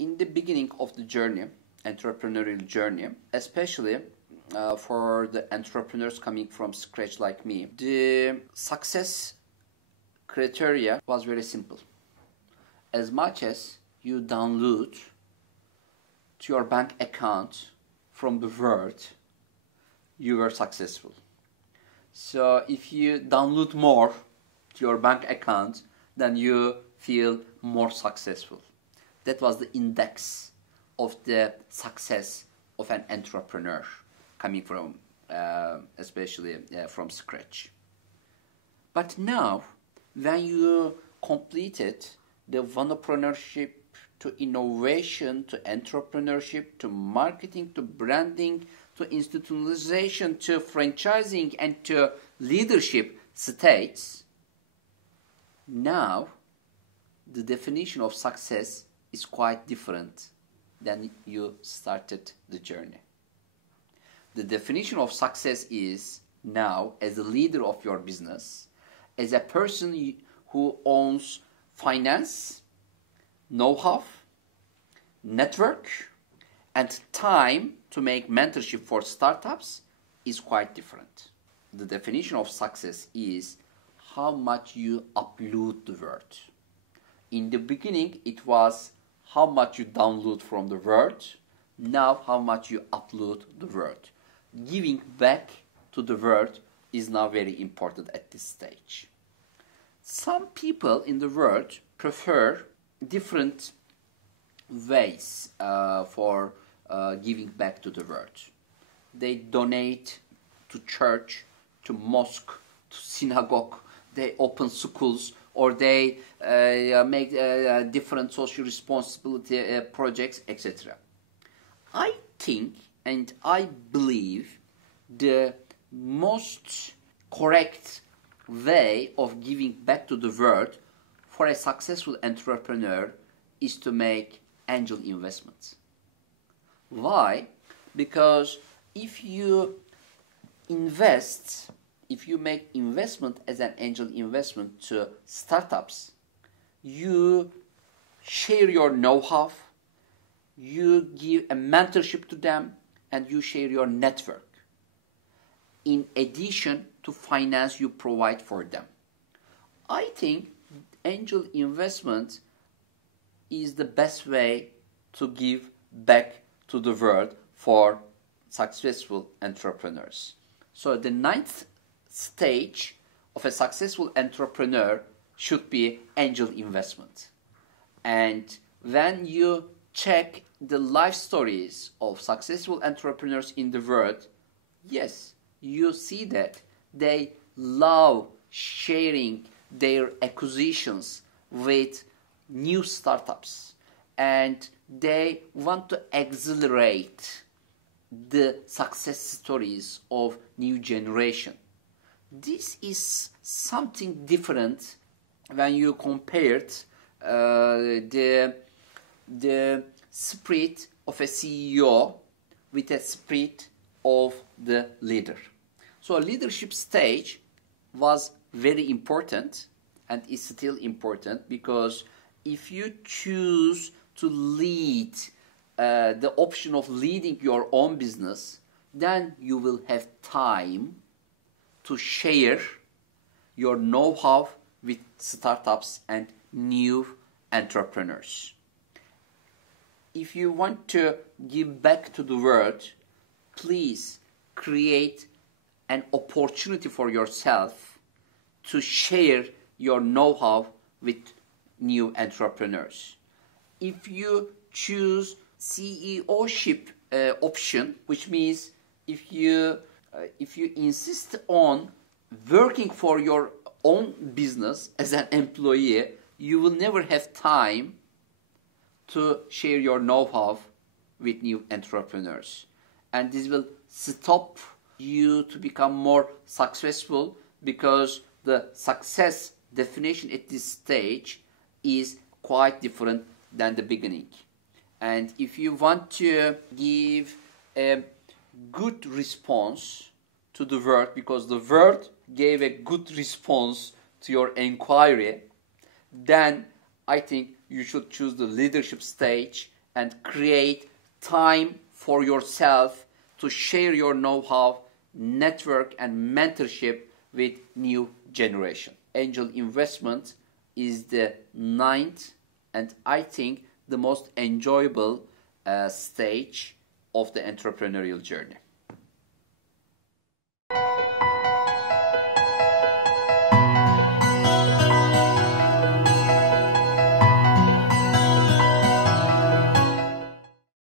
in the beginning of the journey, entrepreneurial journey, especially for the entrepreneurs coming from scratch like me, the success criteria was very simple. As much as you download to your bank account from the world, you were successful. So if you download more to your bank account, then you feel more successful. That was the index of the success of an entrepreneur coming from, especially from scratch. But now, when you completed the wannapreneurship to innovation, to entrepreneurship, to marketing, to branding, to institutionalization, to franchising, and to leadership states, now the definition of success is quite different than you started the journey. The definition of success is now, as a leader of your business, as a person who owns finance, know-how, network, and time to make mentorship for startups is quite different. The definition of success is how much you upload the word. In the beginning, it was how much you download from the word. Now, how much you upload the word. Giving back to the world is now very important at this stage. Some people in the world prefer different ways for giving back to the world. They donate to church, to mosque, to synagogue, they open schools, or they make different social responsibility projects, etc. I think and I believe the most correct way of giving back to the world for a successful entrepreneur is to make angel investments. Why? Because if you invest, if you make investment as an angel investment to startups, you share your know-how, you give a mentorship to them, and you share your network, in addition to finance you provide for them. I think angel investment is the best way to give back to the world for successful entrepreneurs. So the ninth stage of a successful entrepreneur should be angel investment. And when you check the life stories of successful entrepreneurs in the world, yes, you see that they love sharing their acquisitions with new startups, and they want to accelerate the success stories of new generation. This is something different when you compared the spirit of a CEO with the spirit of the leader. So a leadership stage was very important and is still important, because if you choose to lead the option of leading your own business, then you will have time to share your know-how with startups and new entrepreneurs. If you want to give back to the world, please create an opportunity for yourself to share your know-how with new entrepreneurs. If you choose CEO-ship option, which means if you insist on working for your own business as an employee, you will never have time to share your know-how with new entrepreneurs. And this will stop you to become more successful, because the success definition at this stage is quite different than the beginning. And if you want to give a good response to the world, because the world gave a good response to your inquiry, then I think you should choose the leadership stage and create time for yourself to share your know-how, network, and mentorship with new generation. Angel investment is the ninth and I think the most enjoyable stage of the entrepreneurial journey.